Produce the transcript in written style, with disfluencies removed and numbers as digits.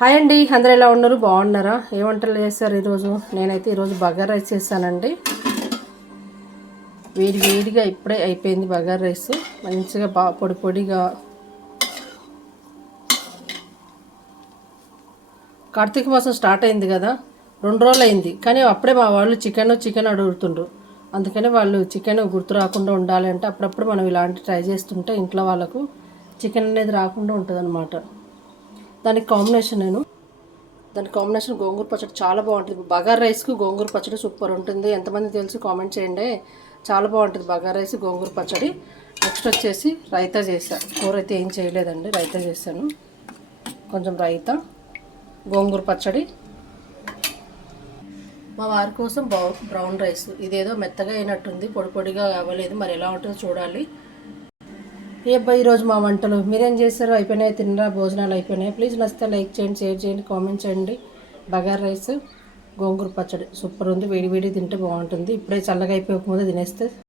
Hi అండి, అందరూ ఎలా ఉన్నారు? బాగున్నారా? ఏ వంటలు చేస్తారు ఈరోజు? నేనైతే ఈరోజు బగారా రైస్ చేస్తానండి. వేడి వేడిగా ఇప్పుడే అయిపోయింది బగారా రైస్. మంచిగా పొడి పొడిగా. కార్తీక మాసం స్టార్ట్ అయింది కదా, 2 రోజులు అయింది. కానీ అప్పుడే మా వాళ్ళు చికెన్ అడుగుతుండ్రు. అందుకని వాళ్ళు చికెన్ గుర్తు రాకుండా ఉండాలంటే అప్పుడప్పుడు మనం ఇలాంటి ట్రై చేస్తుంటే ఇంట్లో వాళ్ళకు చికెన్ అనేది రాకుండా ఉంటుంది అన్నమాట. దానికి కాంబినేషన్ గోంగూర పచ్చడి చాలా బాగుంటుంది. బగారా రైస్కు గోంగూర పచ్చడి సూపర్ ఉంటుంది. ఎంతమంది తెలుసు కామెంట్ చేయండి. చాలా బాగుంటుంది బగారా రైస్ గోంగూర పచ్చడి. నెక్స్ట్ వచ్చేసి రైతా చేశాను. కూర అయితే ఏం చేయలేదండి, రైతా చేశాను. కొంచెం రైతా, గోంగూర పచ్చడి. మా వారి కోసం బ్రౌన్ రైస్. ఇదేదో మెత్తగా అయినట్టుంది, పొడి పొడిగా అవ్వలేదు. మరి ఎలా ఉంటుందో చూడాలి. ఏ అబ్బాయి ఈరోజు మా వంటలు మీరేం చేశారు? అయిపోయినాయి, తిన్నరా? భోజనాలు అయిపోయినాయి. ప్లీజ్ నచ్చితే లైక్ చేయండి, షేర్ చేయండి, కామెంట్ చేయండి. బగారా రైస్ గోంగూర పచ్చడి సూపర్ ఉంది. వేడి వేడి తింటే బాగుంటుంది. ఇప్పుడే చల్లగా అయిపోయక ముందు తినేస్తే